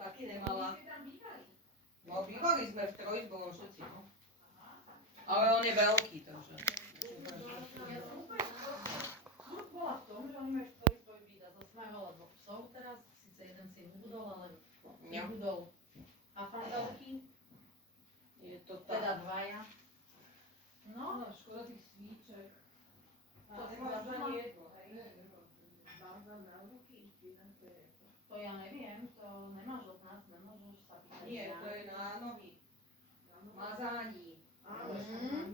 Taky nemala. No, bývali sme v trojizbovom všetci, no. Ale on je veľký, takže... Furt bola v tom, že oni majú štvorizbový byt a zasmávala dvoch psov teraz, síce jeden si ubudol, ale ubudol. A fantalky? Je to Teda tak. dvaja. No, Škoda tých svíček. To nemáš ani jednu.